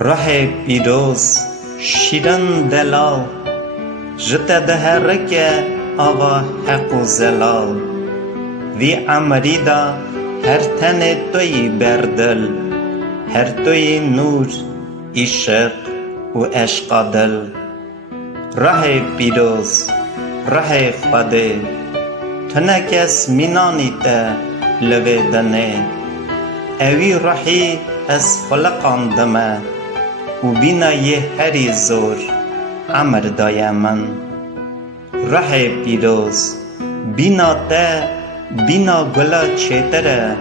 ره پیروز شیرین دلال جته دهرک آوا حق و زلال وی عمری دا هر تن توی بردل هر توی نور عشق و عشق دل ره پیروز ره خواده تو نکس مینانی تا لویدنه اوی رحی از خلقان دمه و بینا یه هری زور عمر دای من ره پیروز بینا تا بینا گلا چیتره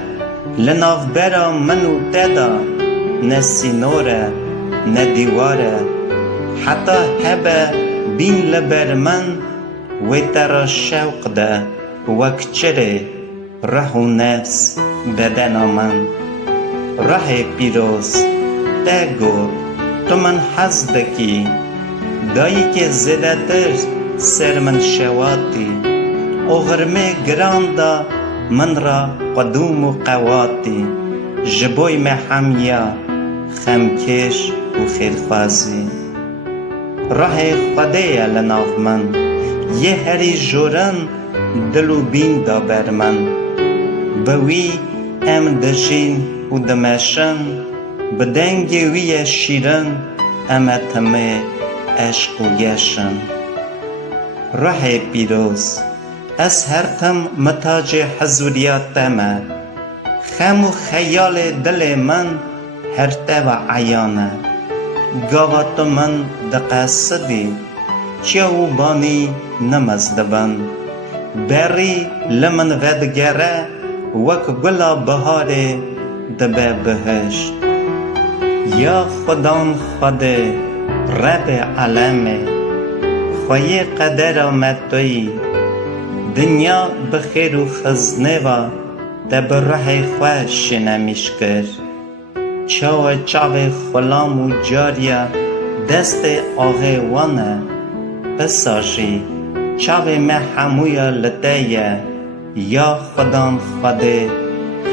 لناف برا منو تدا نه سینوره نه دیواره حتی هبه بین لبر من و ترا شوق ده وک چره ره و نفس بدن من ره پیروز تگو تو من حز دکی دایی که زده تر سر من شواتی اغرمه گراندا من را قدوم و قواتی جبوی محمیا خمکش و خیرخوازی ره خدای لناف من یه هری جورن دلو بین دا بر من بوی ام دجین و دمشن بدنگ وی شیرن ام تمه عشق و یشن ره پیروز از هر تم متاج حضوریات تمه خم و خیال دل من هر تبع عیانه گاواتو من دقصدی چیو بانی نمزدبن بری لمن ودگره وک گلا بهاره دبه بهشت یا خدان خده رب علمه خوی قدر آمد توی دنیا بخیر و خزنه و دب ره خوش نمیش کرد چاو خلام و جاریا دست آغه وانه بساشی چاو مه همویا لطیه یا خدان خده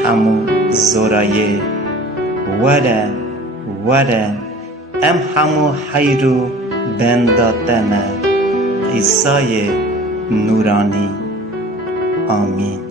همو زورایه وره ام همو حیرو بنداتنه عیسای نورانی آمین